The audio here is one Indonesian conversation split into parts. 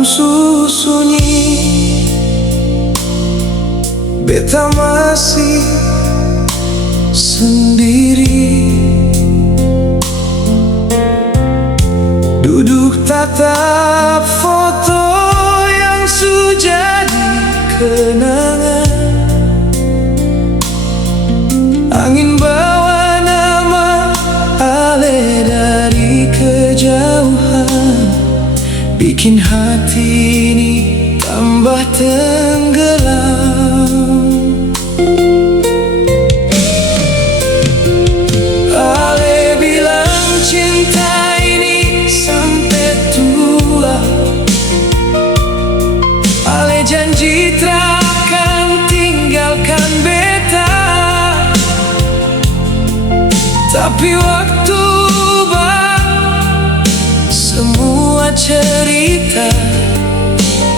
malam sunyi, beta masih sendiri, duduk tatap foto yang sudah jadi kenangan. Angin bawa nama Ale dari kejauhan, bikin hati ini tambah tenggelam. Ale bilang cinta ini sampai tua, Ale janji takkan tinggalkan beta. Tapi waktu semua cerita,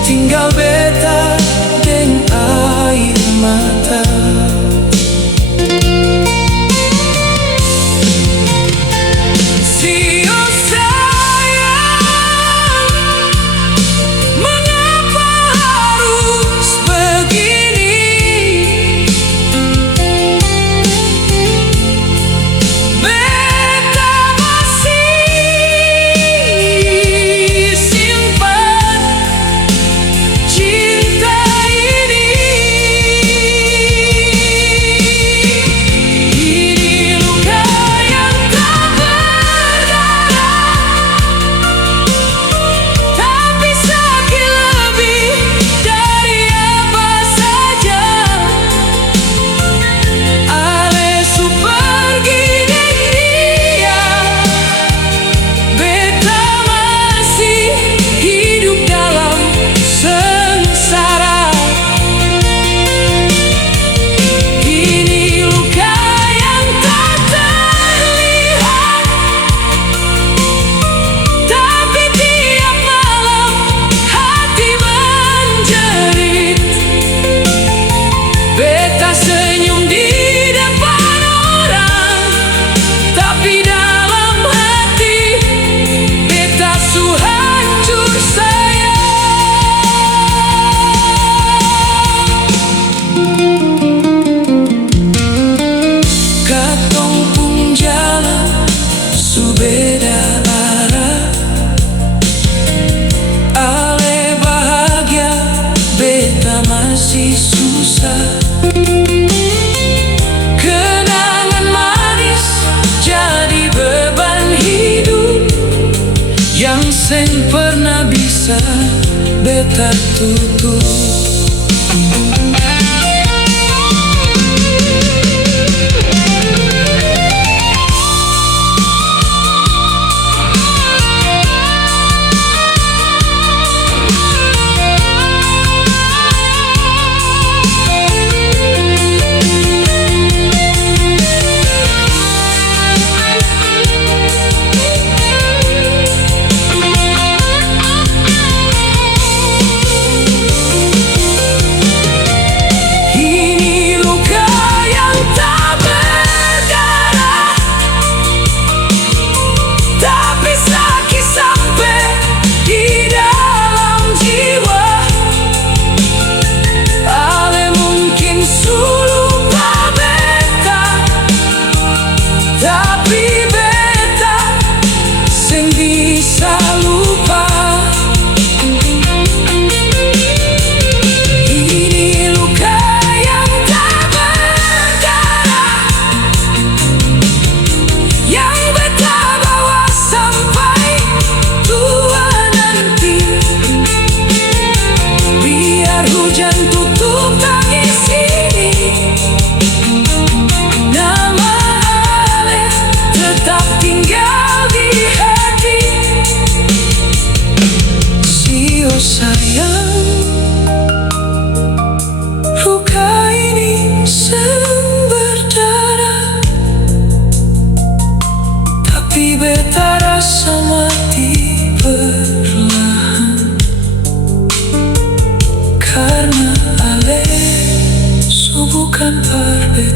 tinggal beta dengan air mata. Sio sayang, mengapa harus begini? Beta masih simpan cinta ini. Ini luka yang tak berdarah, tapi sakit lebih dari apa saja. Ale su pergi dan dia, beta masih hidup dalam sengsara. Ini luka yang tak terlihat, tapi tiap malam hati menjerit. Beta senyum di depan orang, tapi dalam hati beta su hancur sayang. Katong pun jalan su beda arah, Ale bahagia, beta masih susah. Kenangan manis jadi beban hidup yang seng pernah bisa beta tutup. Ini luka yang tak berdarah, tapi sakit sampai di dalam jiwa. Ale mungkin su lupa beta, tapi beta seng bisa lupa. Ini luka yang tak berdarah, yang beta bawa sampai tua nanti. Biar hujan tutup tangis ini, nama Ale tetap tinggal di hati. Sio sayang, luka ini seng berdarah, tapi beta rasa mati perlahan. Karena Ale su bukan parbeta.